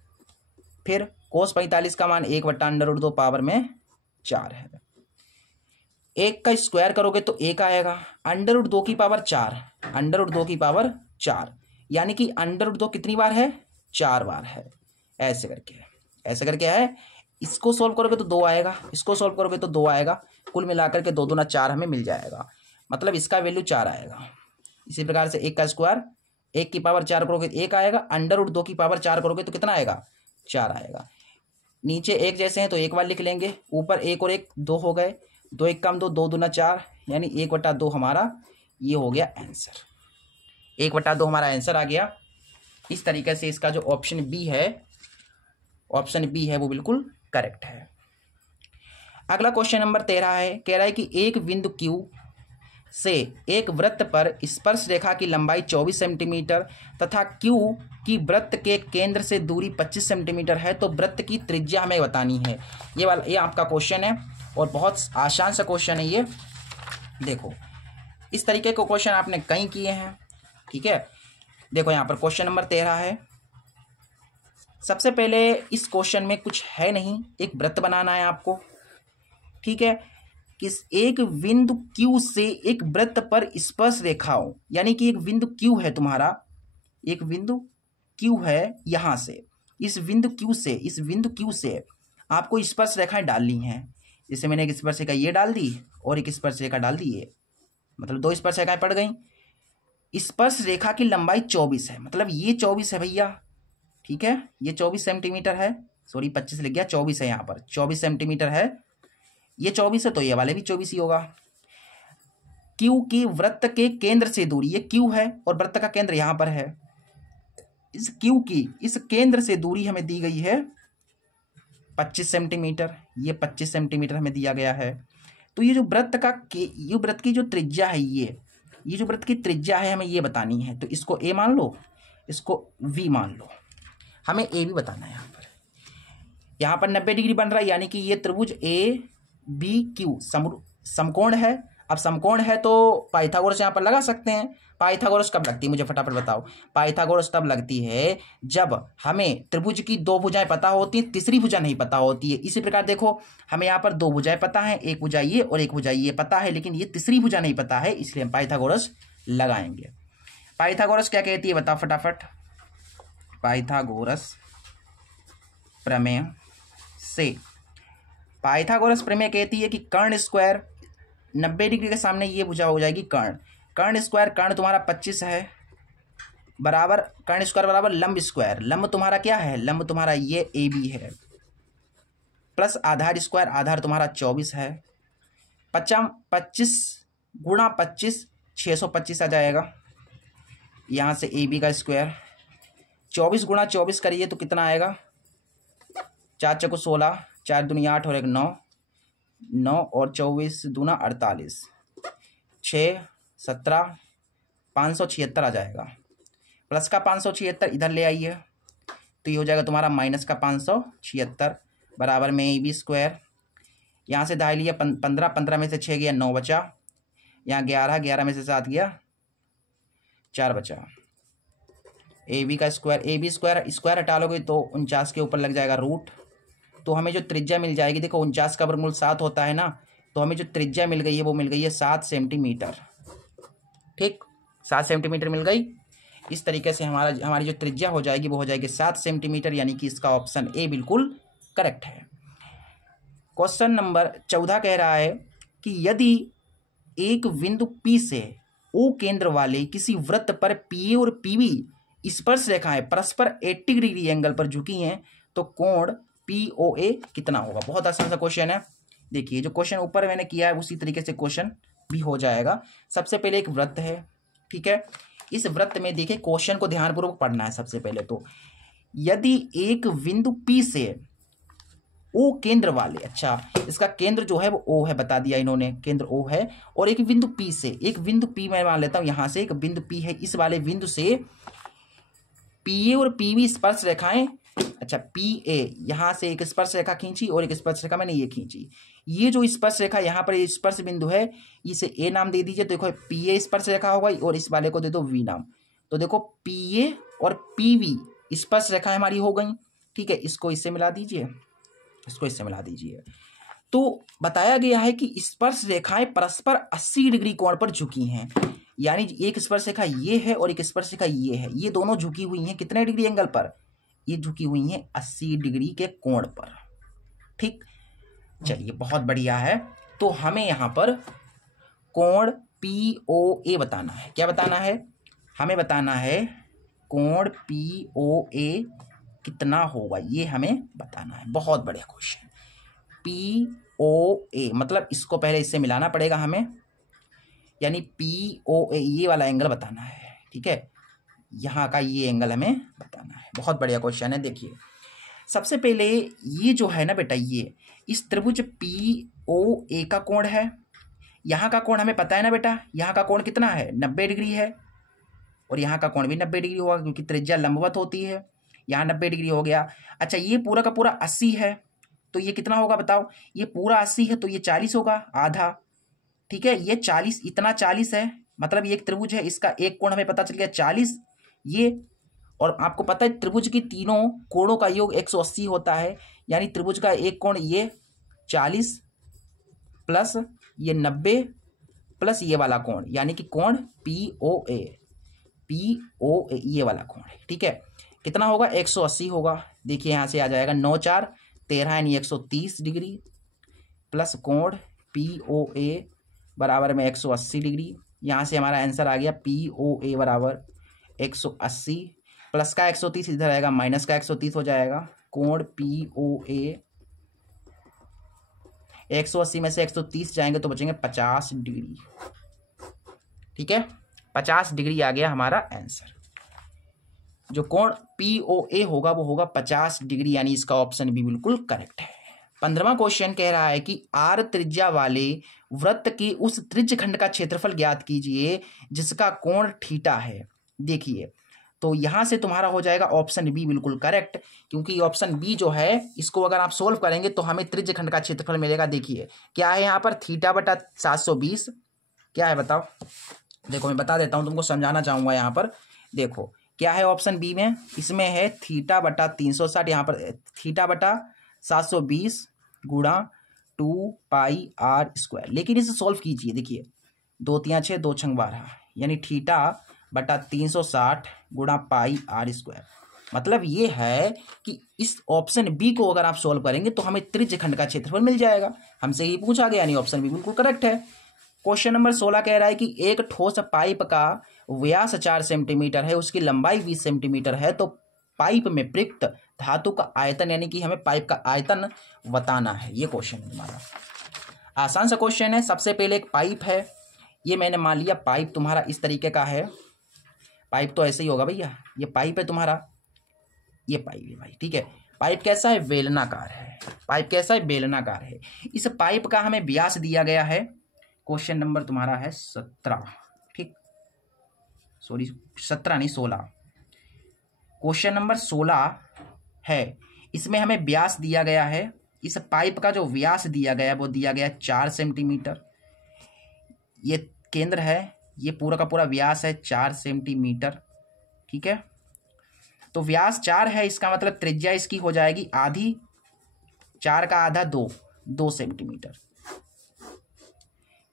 फिर कोस 45 का मान 1/√2 पावर में 4 है। 1 का स्क्वायर करोगे तो 1 आएगा, √2 की पावर 4, √2 की पावर 4, यानी कि √2 कितनी बार है 4 बार है। ऐसे करके है। इसको सोल्व करोगे तो 2 आएगा, इसको सोल्व करोगे तो 2 आएगा, कुल मिलाकर के 2 दूना 4 हमें मिल जाएगा। मतलब इसका वैल्यू 4 आएगा। इसी प्रकार से 1 का स्क्वायर 1 की पावर 4 करोगे तो 1 आएगा, √2 की पावर 4 करोगे तो कितना आएगा 4 आएगा। नीचे 1 जैसे हैं तो एक बार लिख लेंगे, ऊपर 1 और 1 2 हो गए, 2 1 कम 2, 2 दूना 4, यानी 1/2 हमारा ये हो गया आंसर। 1/2 हमारा आंसर आ गया। इस तरीके से इसका जो ऑप्शन बी है वो बिल्कुल करेक्ट है। अगला क्वेश्चन नंबर 13 है, कह रहा है कि एक बिंदु Q से एक वृत्त पर स्पर्श रेखा की लंबाई 24 सेंटीमीटर तथा Q की वृत्त के केंद्र से दूरी 25 सेंटीमीटर है, तो वृत्त की त्रिज्या हमें बतानी है। ये आपका क्वेश्चन है और बहुत आसान सा क्वेश्चन है ये। देखो इस तरीके के क्वेश्चन आपने कई किए हैं, ठीक है। देखो यहाँ पर क्वेश्चन नंबर 13 है। सबसे पहले इस क्वेश्चन में कुछ है नहीं, एक वृत्त बनाना है आपको, ठीक है। किस एक बिंदु Q से एक वृत्त पर स्पर्श रेखाओं, यानी कि एक बिंदु Q है तुम्हारा, एक बिंदु Q है, यहाँ से इस बिंदु Q से आपको स्पर्श रेखाएं डालनी हैं। जैसे मैंने एक स्पर्श रेखा ये डाल दी और एक स्पर्श रेखा डाल दी है, मतलब 2 स्पर्श रेखाएं पड़ गई। स्पर्श रेखा की लंबाई 24 है, मतलब ये 24 है भैया, ठीक है, ये 24 सेंटीमीटर है, सॉरी 25 लिख गया, 24 है, यहाँ पर 24 सेंटीमीटर है, ये 24 है तो ये वाले भी 24 ही होगा। Q की वृत्त के केंद्र से दूरी, ये Q है और वृत्त का केंद्र यहाँ पर है, इस Q की इस केंद्र से दूरी हमें दी गई है 25 सेंटीमीटर, ये 25 सेंटीमीटर हमें दिया गया है। तो ये जो वृत्त की जो त्रिज्या है, ये जो वृत्त की त्रिज्या है हमें ये बतानी है। तो इसको A मान लो, इसको V मान लो, हमें A भी बताना है। यहाँ पर 90 डिग्री बन रहा है, यानी कि ये त्रिभुज ABQ समकोण है। अब समकोण है तो पाइथागोरस यहाँ पर लगा सकते हैं। पाइथागोरस कब लगती है मुझे फटाफट बताओ। पाइथागोरस तब लगती है जब हमें त्रिभुज की दो भुजाएं पता होती हैं, तीसरी भुजा नहीं पता होती है। इसी प्रकार देखो हमें यहाँ पर दो भुजाएं पता है, एक भुजा ये और एक भुजा ये पता है, लेकिन ये तीसरी भुजा नहीं पता है, इसलिए हम पाइथागोरस लगाएंगे। पाइथागोरस क्या कहती है बताओ फटाफट। पाइथागोरस प्रमेय से, पाइथागोरस प्रमेय कहती है कि कर्ण स्क्वायर 90 डिग्री के सामने ये भुजा हो जाएगी कर्ण। कर्ण स्क्वायर, कर्ण तुम्हारा 25 है बराबर, कर्ण स्क्वायर बराबर लंब स्क्वायर। लंब तुम्हारा क्या है, लंब तुम्हारा ये ए बी है, प्लस आधार स्क्वायर, आधार तुम्हारा 24 है। 25 गुणा 25 625 आ जाएगा। यहाँ से ए बी का स्क्वायर 24 गुणा 24 करिए तो कितना आएगा, 4 चौको 16, 4 दूनी 8 और 1 9, 9 और 24 दूना 48, 6 17 576 आ जाएगा। प्लस का 576 इधर ले आइए तो ये हो जाएगा तुम्हारा माइनस का 576 बराबर में ए बी स्क्वायर। यहाँ से दाई लिया 15, 15 में से 6 गया 9 बचा, यहाँ 11, 11 में से 7 गया 4 बचा। ए बी का square, A B square square हटा लोगे तो 49 के ऊपर लग जाएगा रूट, तो हमें जो त्रिज्या मिल जाएगी, देखो 49 का वर्गमूल 7 होता है ना, तो हमें जो त्रिज्या मिल गई है वो मिल गई है 7 सेंटीमीटर। ठीक, 7 सेंटीमीटर मिल गई। इस तरीके से हमारी जो त्रिज्या हो जाएगी वो हो जाएगी 7 सेंटीमीटर, यानी कि इसका ऑप्शन ए बिल्कुल करेक्ट है। क्वेश्चन नंबर 14 कह रहा है कि यदि एक बिंदु P से O केंद्र वाले किसी वृत्त पर PA और PB स्पर्श रेखाएं परस्पर 80 डिग्री एंगल पर झुकी हैं तो कोण POA कितना होगा। बहुत आसान सा क्वेश्चन है। देखिए जो क्वेश्चन ऊपर मैंने किया है उसी तरीके से क्वेश्चन भी हो जाएगा। सबसे पहले एक वृत्त है, ठीक है। इस वृत्त में देखिए क्वेश्चन को ध्यानपूर्वक पढ़ना है। सबसे पहले तो यदि एक बिंदु P से O केंद्र वाले, अच्छा इसका केंद्र जो है वो O है, बता दिया इन्होंने, केंद्र O है, और एक बिंदु P से, एक बिंदु P मैं मान लेता हूं यहां से एक बिंदु P है, इस वाले बिंदु से PA और PB स्पर्श रेखाएं, अच्छा PA यहां से एक स्पर्श रेखा खींची और एक स्पर्श रेखा मैंने ये खींची। ये जो स्पर्श रेखा यहाँ पर ये स्पर्श बिंदु है इसे A नाम दे दीजिए। देखो PA स्पर्श रेखा हो गई और इस वाले को दे दो V नाम। तो देखो PA और PB स्पर्श रेखा हमारी हो गई, ठीक है। इसको इससे मिला दीजिए, इसको इससे मिला दीजिए। तो बताया गया है कि स्पर्श रेखाएं परस्पर 80 डिग्री कोण पर झुकी हैं, यानी एक स्पर्श रेखा ये है और एक स्पर्श रेखा ये है, ये दोनों झुकी हुई हैं कितने डिग्री एंगल पर, ये झुकी हुई हैं 80 डिग्री के कोण पर। ठीक, चलिए बहुत बढ़िया है। तो हमें यहाँ पर कोण POA बताना है। क्या बताना है, हमें बताना है कोण POA कितना होगा, ये हमें बताना है। बहुत बढ़िया क्वेश्चन। POA मतलब इसको पहले इससे मिलाना पड़ेगा हमें, यानी POA ये वाला एंगल बताना है, ठीक है। यहाँ का ये एंगल हमें बताना है। बहुत बढ़िया क्वेश्चन है। देखिए सबसे पहले ये जो है ना बेटा, ये इस त्रिभुज POA का कोण है, यहाँ का कोण हमें पता है ना बेटा, यहाँ का कोण कितना है 90 डिग्री है, और यहाँ का कोण भी 90 डिग्री होगा क्योंकि त्रिज्या लंबवत होती है। यहाँ 90 डिग्री हो गया। अच्छा ये पूरा का पूरा 80 है, तो ये कितना होगा बताओ, ये पूरा 80 है तो ये 40 होगा आधा, ठीक है। ये 40, इतना 40 है, मतलब ये एक त्रिभुज है, इसका एक कोण हमें पता चल गया 40 ये, और आपको पता है त्रिभुज की तीनों कोणों का योग 180 होता है, यानी त्रिभुज का एक कोण ये 40 प्लस ये 90 प्लस ये वाला कोण, यानी कि कोण POA ये वाला कोण है, ठीक है। कितना होगा 180 होगा। देखिए यहाँ से आ जाएगा 9 4 13 यानी 130 डिग्री प्लस कोण POA बराबर में 180 डिग्री। यहाँ से हमारा आंसर आ गया POA बराबर 180 प्लस का 130 इधर आएगा, माइनस का 130 हो जाएगा। कोण POA 180 में से 130 जाएंगे तो बचेंगे 50 डिग्री, ठीक है। 50 डिग्री आ गया हमारा आंसर। जो कोण POA होगा वो होगा 50 डिग्री, यानी इसका ऑप्शन भी बिल्कुल करेक्ट है। 15वां क्वेश्चन कह रहा है कि R त्रिज्या वाले वृत्त के उस त्रिज्य खंड का क्षेत्रफल ज्ञात कीजिए जिसका कोण थीटा है। देखिए तो यहां से तुम्हारा हो जाएगा ऑप्शन बी बिल्कुल करेक्ट, क्योंकि ऑप्शन बी जो है इसको अगर आप सोल्व करेंगे तो हमें त्रिज्य खंड का क्षेत्रफल मिलेगा। देखिए क्या है यहाँ पर, थीटा बटा 720 क्या है बताओ। देखो मैं बता देता हूँ, तुमको समझाना चाहूँगा यहाँ पर। देखो क्या है ऑप्शन बी में, इसमें है थीटा बटा 360, यहाँ पर थीटा बटा 720 गुणा 2πr²। लेकिन इसे सॉल्व कीजिए, देखिए 2 3 6 2 6 12, यानी थीटा बटा 360 गुणा πr²। मतलब ये है कि इस ऑप्शन बी को अगर आप सॉल्व करेंगे तो हमें त्रिज्यखंड का क्षेत्रफल मिल जाएगा। हमसे ही पूछा गया, यानी ऑप्शन बी बिल्कुल करेक्ट है। क्वेश्चन नंबर 16 कह रहा है कि एक ठोस पाइप का व्यास 4 सेंटीमीटर है, उसकी लंबाई 20 सेंटीमीटर है, तो पाइप में प्रयुक्त धातु का आयतन, यानी कि हमें पाइप का आयतन बताना है। ये क्वेश्चन है हमारा, आसान सा क्वेश्चन है। सबसे पहले एक पाइप है, ये मैंने मान लिया पाइप तुम्हारा इस तरीके का है। पाइप तो ऐसे ही होगा भैया, ये पाइप है तुम्हारा, ये पाइप है भाई, ठीक है। पाइप कैसा है, बेलनाकार है। पाइप कैसा है, बेलनाकार है। इस पाइप का हमें व्यास दिया गया है, क्वेश्चन नंबर तुम्हारा है 17, ठीक, सॉरी 17 नहीं 16, क्वेश्चन नंबर 16 है। इसमें हमें व्यास दिया गया है, इस पाइप का जो व्यास दिया गया है वो दिया गया 4 सेंटीमीटर। ये केंद्र है, ये पूरा का पूरा व्यास है 4 सेंटीमीटर, ठीक है। तो व्यास 4 है, इसका मतलब त्रिज्या इसकी हो जाएगी आधी, 4 का आधा 2 सेंटीमीटर,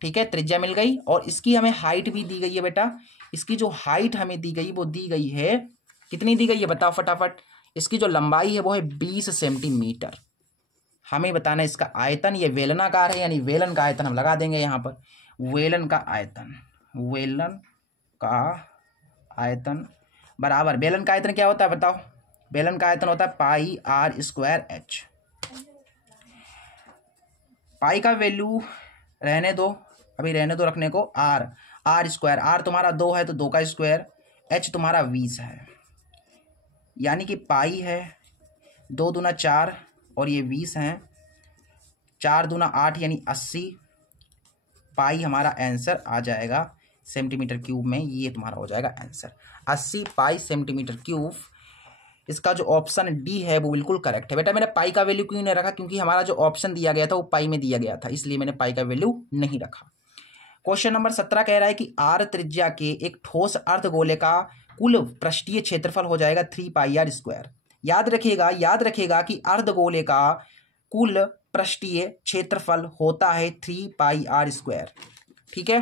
ठीक है। त्रिज्या मिल गई। और इसकी हमें हाइट भी दी गई है बेटा। इसकी जो हाइट हमें दी गई वो दी गई है, कितनी दी गई है बताओ फटाफट। इसकी जो लंबाई है वो है 20 सेंटीमीटर। हमें बताना है इसका आयतन। ये वेलनाकार है, यानी वेलन का आयतन हम लगा देंगे यहाँ पर। वेलन का आयतन, वेलन का आयतन बराबर, बेलन का आयतन क्या होता है बताओ। बेलन का आयतन होता है πr²h। पाई का वैल्यू रहने दो, अभी रहने दो रखने को, r²। r तुम्हारा 2 है तो 2 का स्क्वायर, h तुम्हारा 20 है, यानी कि पाई है 2 दूना 4 और ये 20 हैं, 4 दूना 8 यानी 80। पाई हमारा आंसर आ जाएगा सेंटीमीटर क्यूब में, ये तुम्हारा हो जाएगा आंसर 80 पाई सेंटीमीटर क्यूब। इसका जो ऑप्शन डी है वो बिल्कुल करेक्ट है। बेटा मैंने पाई का वैल्यू क्यों नहीं रखा, क्योंकि हमारा जो ऑप्शन दिया गया था वो पाई में दिया गया था, इसलिए मैंने पाई का वैल्यू नहीं रखा। क्वेश्चन नंबर 17 कह रहा है कि आर त्रिज्या के एक ठोस अर्धगोले का कुल पृष्ठीय क्षेत्रफल हो जाएगा 3πr²। याद रखिएगा कि अर्धगोले का कुल पृष्ठीय क्षेत्रफल होता है 3πr², ठीक है।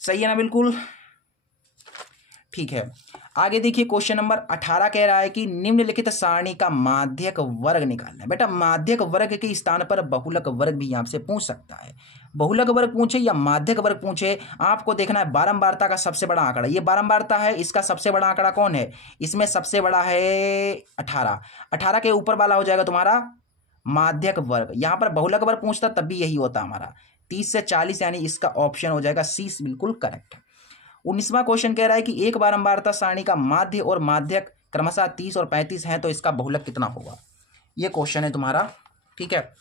सही है ना, बिल्कुल ठीक है। आगे देखिए क्वेश्चन नंबर 18 कह रहा है कि निम्नलिखित सारणी का माध्यक वर्ग निकालना है। बेटा माध्यक वर्ग के स्थान पर बहुलक वर्ग भी आपसे पूछ सकता है। बहुलक वर्ग पूछे या माध्यक वर्ग पूछे, आपको देखना है बारंबारता का सबसे बड़ा आंकड़ा। ये बारंबारता है, इसका सबसे बड़ा आंकड़ा कौन है, इसमें सबसे बड़ा है 18। 18 के ऊपर वाला हो जाएगा तुम्हारा माध्यक वर्ग। यहाँ पर बहुलक वर्ग पूछता तब भी यही होता हमारा 30 से 40, यानी इसका ऑप्शन हो जाएगा सी, बिल्कुल करेक्ट है। 19वां क्वेश्चन कह रहा है कि एक बारंबारता सारणी का माध्य और माध्यक क्रमशः 30 और 35 हैं, तो इसका बहुलक कितना होगा। ये क्वेश्चन है तुम्हारा, ठीक है।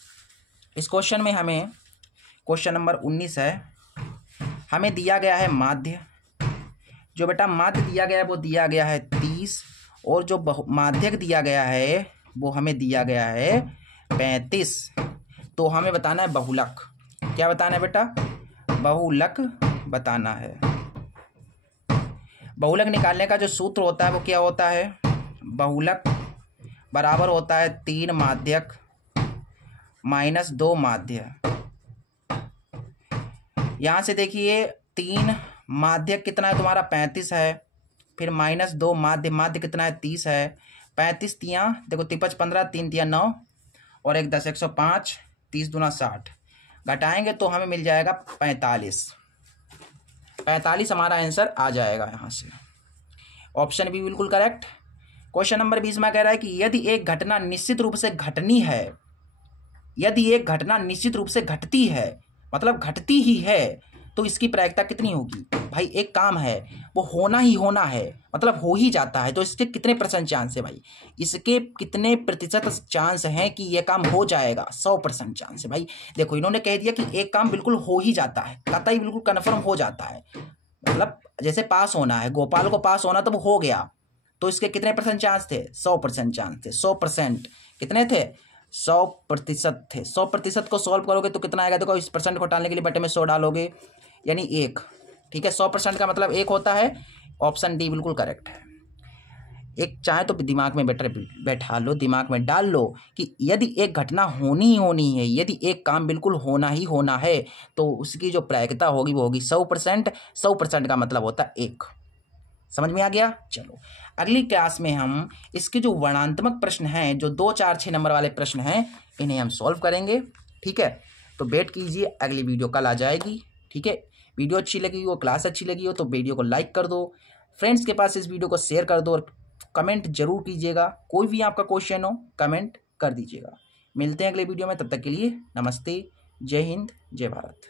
इस क्वेश्चन में हमें क्वेश्चन नंबर 19 है, हमें दिया गया है माध्य। जो बेटा माध्य दिया गया है वो दिया गया है 30, और जो माध्यक दिया गया है वो हमें दिया गया है 35। तो हमें बताना है बहुलक। क्या बताना है बेटा, बहुलक बताना है। बहुलक निकालने का जो सूत्र होता है वो क्या होता है, बहुलक बराबर होता है 3 माध्यक माइनस 2 माध्य। यहाँ से देखिए 3 माध्यक कितना है तुम्हारा 35 है, फिर माइनस 2 माध्य, माध्य कितना है 30 है। 35 तियाँ देखो 35 15, 3 तियाँ 9 और 1 10, 105, 30 दूना 60, घटाएंगे तो हमें मिल जाएगा 45। 45 हमारा आंसर आ जाएगा यहाँ से। ऑप्शन भी बिल्कुल करेक्ट। क्वेश्चन नंबर 20 में कह रहा है कि यदि एक घटना निश्चित रूप से घटनी है, यदि एक घटना निश्चित रूप से घटती है मतलब घटती ही है, तो इसकी प्रायिकता कितनी होगी। भाई एक काम है वो होना ही होना है, मतलब हो ही जाता है, तो इसके कितने % चांस है भाई, इसके कितने प्रतिशत चांस हैं कि ये काम हो जाएगा। 100% चांस है भाई। देखो इन्होंने कह दिया कि एक काम बिल्कुल हो ही जाता है, कतई बिल्कुल कन्फर्म हो जाता है, मतलब जैसे पास होना है, गोपाल को पास होना तो वो हो गया, तो इसके कितने % चांस थे, 100% चांस थे। 100% कितने थे, 100% थे। 100% को सॉल्व करोगे तो कितना आएगा, देखो इस परसेंट को टालने के लिए बटे में 100 डालोगे, यानी 1। ठीक है, 100% का मतलब 1 होता है। ऑप्शन डी बिल्कुल करेक्ट है। एक चाहे तो दिमाग में बैठा लो, दिमाग में डाल लो कि यदि एक घटना होनी ही होनी है, यदि एक काम बिल्कुल होना ही होना है, तो उसकी जो प्रायिकता होगी वो होगी 100%। 100% का मतलब होता है 1। समझ में आ गया। चलो अगली क्लास में हम इसके जो वर्णात्मक प्रश्न हैं, जो 2, 4, 6 नंबर वाले प्रश्न हैं, इन्हें हम सॉल्व करेंगे। ठीक है, तो वेट कीजिए, अगली वीडियो कल आ जाएगी। ठीक है, वीडियो अच्छी लगी हो, क्लास अच्छी लगी हो तो वीडियो को लाइक कर दो, फ्रेंड्स के पास इस वीडियो को शेयर कर दो और कमेंट जरूर कीजिएगा। कोई भी आपका क्वेश्चन हो कमेंट कर दीजिएगा। मिलते हैं अगले वीडियो में, तब तक के लिए नमस्ते, जय हिंद, जय भारत।